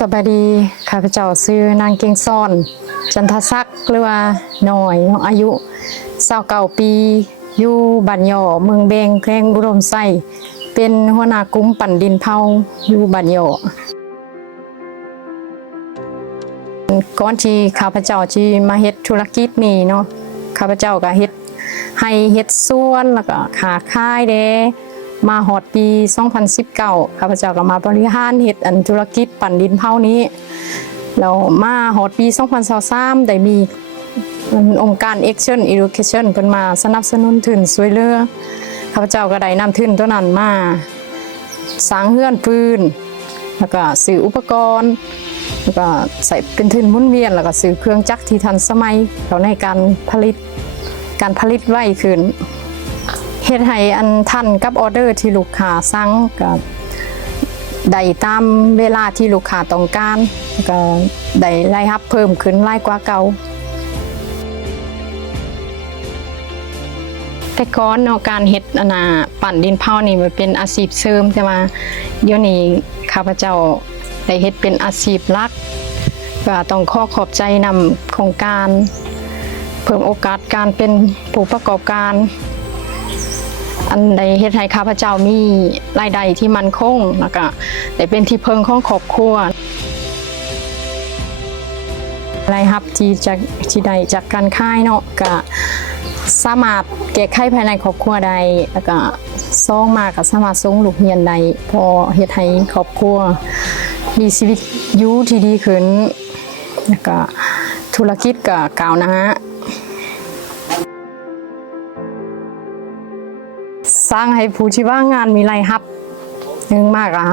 สวัสดีข้าพเจ้าชื่อนางเก่งซ่อนจันทศักดิ์หรือว่าน้อยอายุ29 ปีอยู่บ้านย่อเมืองเบงแขวงอุดมไซเป็นหัวหน้ากลุ่มปั่นดินเผาอยู่บ้านย่อก่อนที่ข้าพเจ้าที่มาเฮ็ดธุรกิจนี้เนาะข้าพเจ้าก็เฮ็ดให้เฮ็ดสวนแล้วก็ค้าขายเด้มาฮอดปี2019ข้าพเจ้าก็มาบริหารเฮ็ดธุรกิจปั่นดินเผานี้แล้วมาฮอดปี2023ได้มีองค์การ Action Education เพิ่นมาสนับสนุนทุนช่วยเหลือข้าพเจ้าก็ได้นำทุนตัวนั้นมาสร้างเรือนฟื้นแล้วก็ซื้ออุปกรณ์แล้วก็ใส่เป็นทุนหมุนเวียนแล้วก็ซื้อเครื่องจักรที่ทันสมัยแล้วในการผลิตไว้ขึ้นเฮ็ดให้ทันกับออเดอร์ที่ลูกค้าสั่งก็ได้ตามเวลาที่ลูกค้าต้องการก็ได้รายรับเพิ่มขึ้นหลายกว่าเก่าแต่ก่อนเนาะการเฮ็ดปั่นดินเผานี่มันเป็นอาชีพเสริมแต่ว่าเดี๋ยวนี้ข้าพเจ้าได้เฮ็ดเป็นอาชีพหลักก็ต้องขอบใจนำโครงการเพิ่มโอกาสการเป็นผู้ประกอบการอันใดเฮ็ดให้ข้าพเจ้ามีรายได้ที่มั่นคงแล้วก็ได้เป็นที่พึ่งของครอบครัวรายรับที่ได้จากการขายเนาะก็สามารถแก้ไขภายในครอบครัวได้แล้วก็ซ่องมาก็สามารถส่งลูกเรียนได้พอเฮ็ดให้ครอบครัวมีชีวิตอยู่ที่ดีขึ้นแล้วก็ธุรกิจก็ก้าวหน้าสร้างให้ผู้ที่ว่างงานมีรายรับนึงมากอะ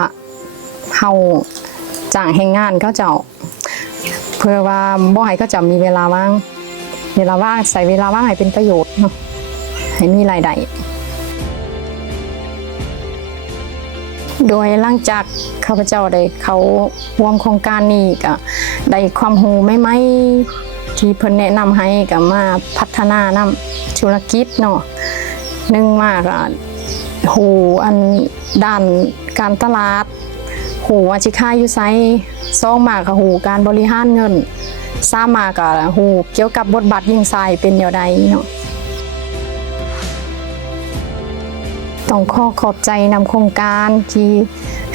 เฮาจ้างแรงงานเขาเจ้าเพื่อว่าบ่ให้เขาเจ้ามีเวลาว่างใส่เวลาว่างให้เป็นประโยชน์เนาะให้มีรายได้โดยหลังจากข้าพเจ้าได้เขาร่วมโครงการนี้ก็ได้ความรู้ใหม่ๆที่เพิ่นแนะนำให้ก็มาพัฒนานำธุรกิจเนาะหนึ่งมากหูด้านการตลาดหูว่าสิขายอยู่ไสสองมากก็หูการบริหารเงินสามมากก็หูเกี่ยวกับบทบาทยิ่งใส่เป็นอย่างใดเนาะต้องขอบใจนำโครงการที่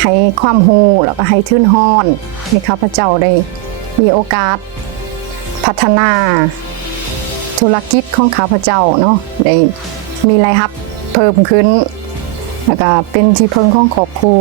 ให้ความรู้แล้วก็ให้ทุนฮ้อนให้ข้าพเจ้าได้มีโอกาสพัฒนาธุรกิจของข้าพเจ้าเนาะได้มีรายรับเพิ่มขึ้นแล้วก็เป็นที่พึ่งของครอบครัว